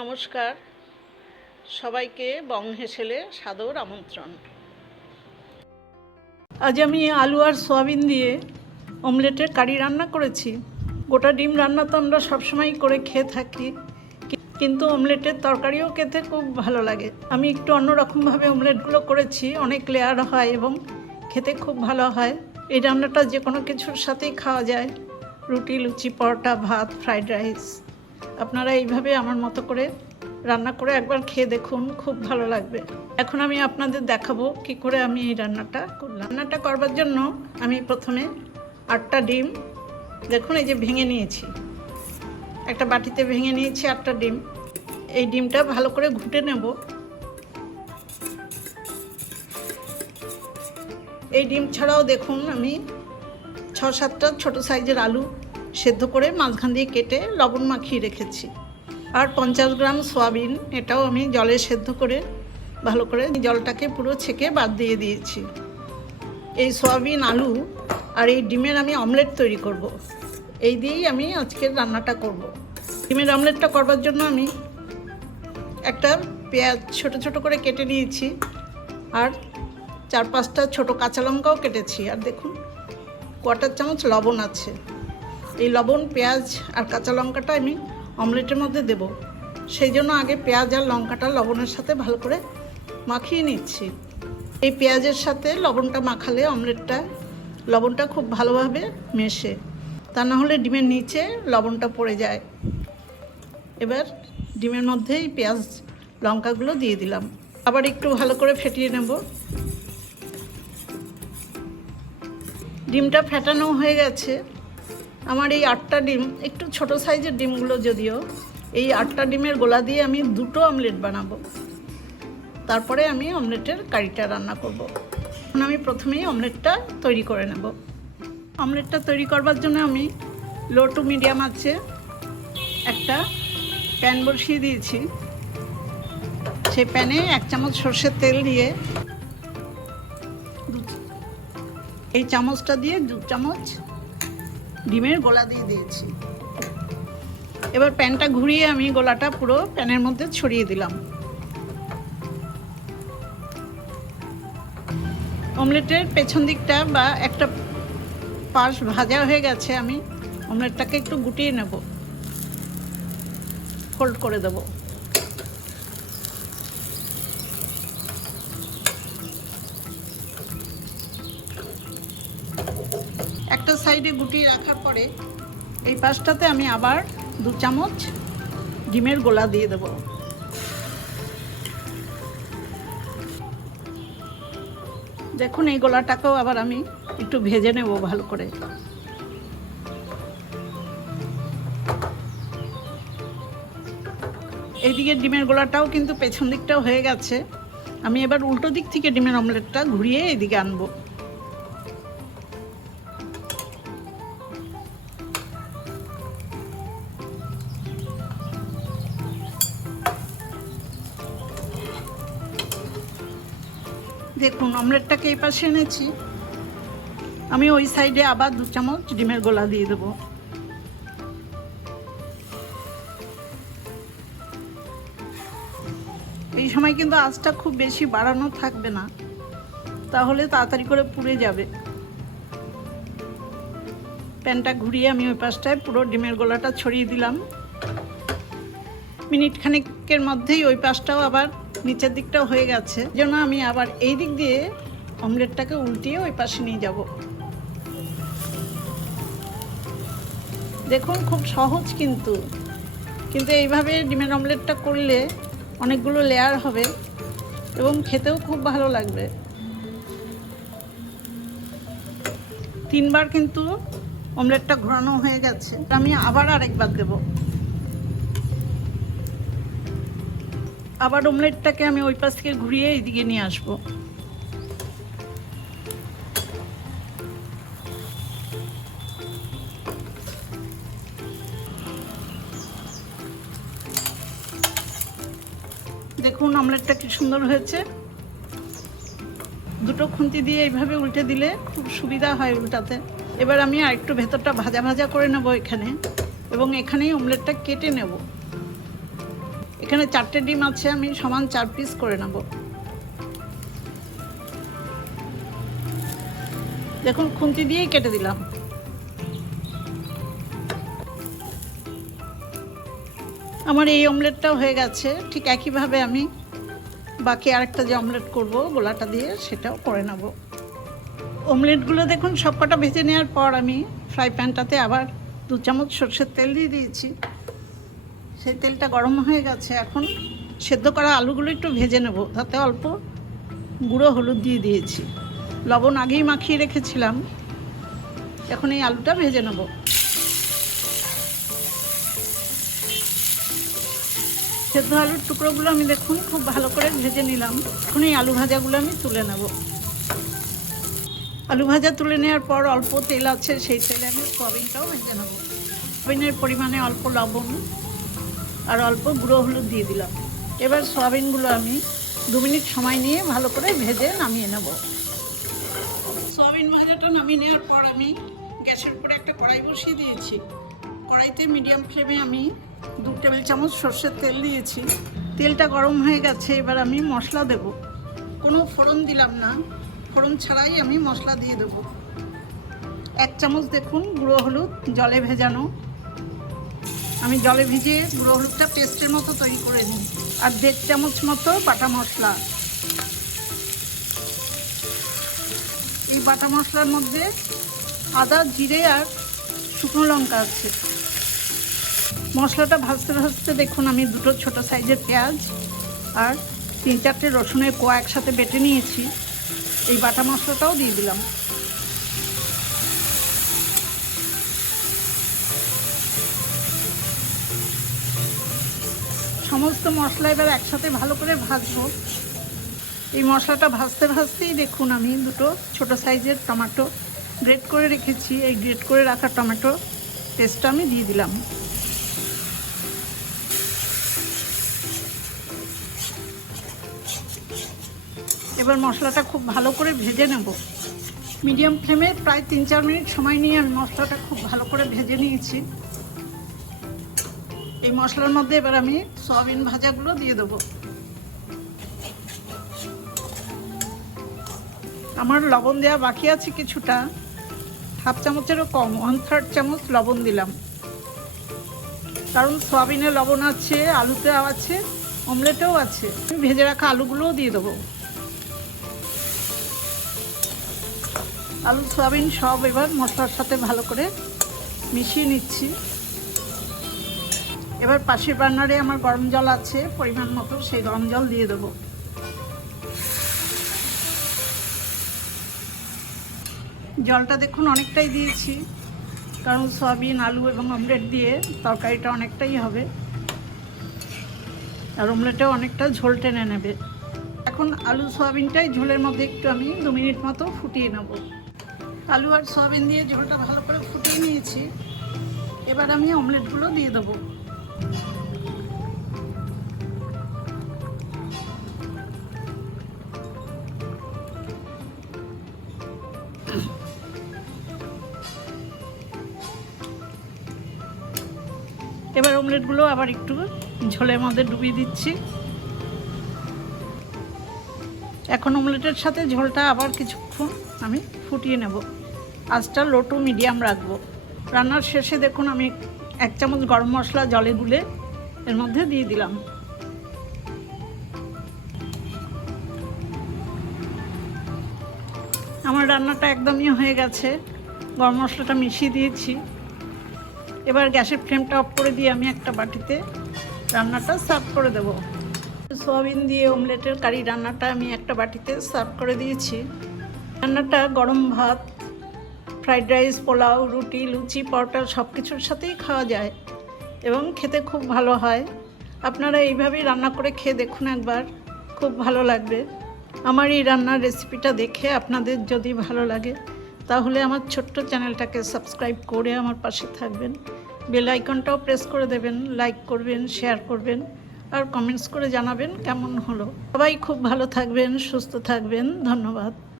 নমস্কার, সবাইকে বং হেসেলে সাদর আমন্ত্রণ। আজ আমি আলু আর সয়াবিন দিয়ে অমলেটের কারি রান্না করেছি। গোটা ডিম রান্না তো আমরা সবসময় করে খেয়ে থাকি, কিন্তু অমলেটের তরকারিও খেতে খুব ভালো লাগে। আমি একটু অন্যরকমভাবে অমলেটগুলো করেছি, অনেক লেয়ার হয় এবং খেতে খুব ভালো হয়। এই রান্নাটা যে কোনো কিছুর সাথেই খাওয়া যায়, রুটি, লুচি, পরোটা, ভাত, ফ্রাইড রাইস। আপনারা এইভাবে আমার মতো করে রান্না করে একবার খেয়ে দেখুন, খুব ভালো লাগবে। এখন আমি আপনাদের দেখাবো কি করে আমি এই রান্নাটা করলাম। রান্নাটা করবার জন্য আমি প্রথমে 8টা ডিম, দেখুন এই যে ভেঙে নিয়েছি, একটা বাটিতে ভেঙে নিয়েছি 8টা ডিম। এই ডিমটা ভালো করে ঘুটে নেব। এই ডিম ছাড়াও দেখুন আমি 6-7টা ছোটো সাইজের আলু সেদ্ধ করে মাঝখান দিয়ে কেটে লবণ মাখিয়ে রেখেছি। আর 50 গ্রাম সয়াবিন, এটাও আমি জলে সেদ্ধ করে ভালো করে জলটাকে পুরো ছেঁকে বাদ দিয়ে দিয়েছি। এই সয়াবিন, আলু আর এই ডিমের আমি অমলেট তৈরি করব। এই দিয়েই আমি আজকের রান্নাটা করব। ডিমের অমলেটটা করবার জন্য আমি একটা পেঁয়াজ ছোট ছোট করে কেটে নিয়েছি, আর 4-5টা ছোটো কাঁচা লঙ্কাও কেটেছি। আর দেখুন 1/4 চামচ লবণ আছে। এই লবণ, পেঁয়াজ আর কাঁচা লঙ্কাটা আমি অমলেটের মধ্যে দেব, সেই জন্য আগে পেঁয়াজ আর লঙ্কাটা লবণের সাথে ভালো করে মাখিয়ে নিচ্ছি। এই পেঁয়াজের সাথে লবণটা মাখালে লবণটা খুব ভালোভাবে মেশে, তা না হলে ডিমের নিচে লবণটা পড়ে যায়। এবার ডিমের মধ্যে এই পেঁয়াজ লঙ্কাগুলো দিয়ে দিলাম, আবার একটু ভালো করে ফেটিয়ে নেব। ডিমটা ফেটানো হয়ে গেছে। আমার এই 8টা ডিম, একটু ছোট সাইজের ডিমগুলো যদিও, এই 8টা ডিমের গোলা দিয়ে আমি 2টো অমলেট বানাবো। তারপরে আমি অমলেটের কারিটা রান্না করব। এখন আমি প্রথমেই অমলেটটা তৈরি করে নেব। অমলেটটা তৈরি করবার জন্য আমি লো টু মিডিয়াম আঁচে একটা প্যান বসিয়ে দিয়েছি। সেই প্যানে 1 চামচ সর্ষের তেল দিয়ে এই চামচটা দিয়ে 2 চামচ ডিমের গোলা দিয়ে দিয়েছি। এবার প্যানটা ঘুরিয়ে আমি গোলাটা পুরো প্যানের মধ্যে ছড়িয়ে দিলাম। অমলেটের পেছন দিকটা বা একটা পাশ ভাজা হয়ে গেছে, আমি অমলেটটাকে একটু গুটিয়ে নেব, ফোল্ড করে দেব। একটা সাইডে গুটিয়ে রাখার পরে এই পাশটাতে আমি আবার 2 চামচ ডিমের গোলা দিয়ে দেব। দেখুন এই গোলাটাকেও আবার আমি একটু ভেজে নেব ভালো করে। এইদিকে ডিমের গোলাটাও কিন্তু পেছন দিকটাও হয়ে গেছে। আমি এবার উল্টো দিক থেকে ডিমের অমলেটটা ঘুরিয়ে এইদিকে আনবো। দেখুন অমলেটটাকে এই পাশে এনেছি, আমি ওই সাইডে আবার 2 চামচ ডিমের গোলা দিয়ে দেবো। এই সময় কিন্তু আঁচটা খুব বেশি বাড়ানো থাকবে না, তাহলে তাড়াতাড়ি করে পুড়ে যাবে। প্যানটা ঘুরিয়ে আমি ওই পাশটায় পুরো ডিমের গোলাটা ছড়িয়ে দিলাম। মিনিট খানিকের মধ্যেই ওই পাশটাও আবার নিচের দিকটাও হয়ে গেছে, জন্য আমি আবার এই দিক দিয়ে অমলেটটাকে উল্টিয়ে ওই পাশে নিয়ে যাব। দেখুন খুব সহজ, কিন্তু এইভাবে ডিমের অমলেটটা করলে অনেকগুলো লেয়ার হবে এবং খেতেও খুব ভালো লাগবে। 3বার কিন্তু অমলেটটা ঘোরানো হয়ে গেছে, আমি আবার আরেকবার দেব। আবার অমলেটটাকে আমি ওই পাশ থেকে ঘুরিয়ে এইদিকে নিয়ে আসবো। দেখুন অমলেটটা কি সুন্দর হয়েছে। 2টো খুন্তি দিয়ে এইভাবে উল্টে দিলে খুব সুবিধা হয় উল্টাতে। এবার আমি আরেকটু ভেতরটা ভাজা ভাজা করে নেব এখানে, এবং এখানেই অমলেটটা কেটে নেব। এখানে 4টে ডিম আছে, আমি সমান 4 পিস করে নেব। দেখুন খুন্তি দিয়েই কেটে দিলাম। আমার এই অমলেটটাও হয়ে গেছে। ঠিক একইভাবে আমি বাকি আরেকটা যে অমলেট করব গোলাটা দিয়ে, সেটাও করে নেব। অমলেটগুলো দেখুন সবকটা ভেজে নেওয়ার পর আমি ফ্রাই প্যানটাতে আবার 2 চামচ সরষের তেল দিয়ে দিয়েছি। সেই তেলটা গরম হয়ে গেছে। এখন সেদ্ধ করা আলুগুলো একটু ভেজে নেব। তাতে অল্প গুঁড়ো হলুদ দিয়ে দিয়েছি, লবণ আগেই মাখিয়ে রেখেছিলাম। এখন এই আলুটা ভেজে নেব। সেদ্ধ আলুর টুকরোগুলো আমি দেখুন খুব ভালো করে ভেজে নিলাম। এখন এই আলু ভাজাগুলো আমি তুলে নেব। আলু ভাজা তুলে নেওয়ার পর অল্প তেল আছে, সেই তেলে আমি সয়াবিনটাও ভেজে নেব। সয়াবিনের পরিমাণে অল্প লবণ আর অল্প গুঁড়ো হলুদ দিয়ে দিলাম। এবার সয়াবিনগুলো আমি 2 মিনিট সময় নিয়ে ভালো করে ভেজে নামিয়ে নেব। সয়াবিন ভাজাটা নামিয়ে নেওয়ার পর আমি গ্যাসের উপরে একটা কড়াই বসিয়ে দিয়েছি। কড়াইতে মিডিয়াম ফ্লেমে আমি 2 টেবিল চামচ সরষের তেল দিয়েছি। তেলটা গরম হয়ে গেছে। এবার আমি মশলা দেব। কোনো ফোড়ন দিলাম না, ফোড়ন ছাড়াই আমি মশলা দিয়ে দেবো। 1 চামচ দেখুন গুঁড়ো হলুদ, জলে ভেজানো। আমি জলে ভিজিয়ে গুঁড়ো হলুদটা পেস্টের মতো তৈরি করে নিই। আর 1.5 চামচ মতো বাটা মশলা। এই বাটা মশলার মধ্যে আদা, জিরে আর শুকনো লঙ্কা আছে। মশলাটা ভাজতে ভাজতে দেখুন আমি 2টো ছোটো সাইজের পেঁয়াজ আর 3-4টে রসুনের কোয়া একসাথে বেটে নিয়েছি। এই বাটা মশলাটাও দিয়ে দিলাম। সমস্ত মশলা এবার একসাথে ভালো করে ভাজবো। এই মশলাটা ভাজতে ভাজতেই দেখুন আমি 2টো ছোটো সাইজের টমেটো গ্রেট করে রেখেছি। এই গ্রেট করে রাখা টমেটো পেস্টটা আমি দিয়ে দিলাম। এবার মশলাটা খুব ভালো করে ভেজে নেব। মিডিয়াম ফ্লেমে প্রায় 3-4 মিনিট সময় নিয়ে আমি মশলাটা খুব ভালো করে ভেজে নিয়েছি। এই মশলার মধ্যে এবার আমি সয়াবিন ভাজাগুলো দিয়ে দেবো। আমার লবণ দেওয়া বাকি আছে কিছুটা, 1/2 চামচেরও কম, 1/3 চামচ লবণ দিলাম। কারণ সয়াবিনে লবণ আছে, আলুতেও আছে, অমলেটেও আছে। আমি ভেজে রাখা আলুগুলোও দিয়ে দেবো। আলু সয়াবিন সব এবার মশলার সাথে ভালো করে মিশিয়ে নিচ্ছি। এবার পাশের বার্নারে আমার গরম জল আছে পরিমাণ মতো, সেই গরম জল দিয়ে দেবো। জলটা দেখুন অনেকটাই দিয়েছি, কারণ সয়াবিন, আলু এবং অমলেট দিয়ে তরকারিটা অনেকটাই হবে, আর অমলেটেও অনেকটা ঝোল টেনে নেবে। এখন আলু সয়াবিনটাই ঝোলের মধ্যে একটু আমি 2 মিনিট মতো ফুটিয়ে নেব। আলু আর সয়াবিন দিয়ে ঝোলটা ভালো করে ফুটিয়ে নিয়েছি। এবার আমি অমলেটগুলো দিয়ে দেবো। এবার অমলেটগুলো আবার একটু ঝোলের মধ্যে ডুবিয়ে দিচ্ছি। এখন অমলেটের সাথে ঝোলটা আবার কিছুক্ষণ আমি ফুটিয়ে নেব। আঁচটা লো টু মিডিয়াম রাখবো। রান্নার শেষে দেখুন আমি 1 চামচ গরম মশলা জলে গুলে এর মধ্যে দিয়ে দিলাম। আমার রান্নাটা একদমই হয়ে গেছে। গরম মশলাটা মিশিয়ে দিয়েছি। এবার গ্যাসের ফ্লেমটা অফ করে দিয়ে আমি একটা বাটিতে রান্নাটা সার্ভ করে দেব। সয়াবিন দিয়ে অমলেটের কারি রান্নাটা আমি একটা বাটিতে সার্ভ করে দিয়েছি। রান্নাটা গরম ভাত, ফ্রাইড রাইস, পোলাও, রুটি, লুচি, পরোটা সব কিছুর সাথেই খাওয়া যায় এবং খেতে খুব ভালো হয়। আপনারা এইভাবেই রান্না করে খেয়ে দেখুন একবার, খুব ভালো লাগবে। আমার এই রান্নার রেসিপিটা দেখে আপনাদের যদি ভালো লাগে তাহলে আমার ছোট্ট চ্যানেলটাকে সাবস্ক্রাইব করে আমার পাশে থাকবেন। বেল আইকনটাও প্রেস করে দেবেন, লাইক করবেন, শেয়ার করবেন আর কমেন্টস করে জানাবেন কেমন হলো। সবাই খুব ভালো থাকবেন, সুস্থ থাকবেন। ধন্যবাদ।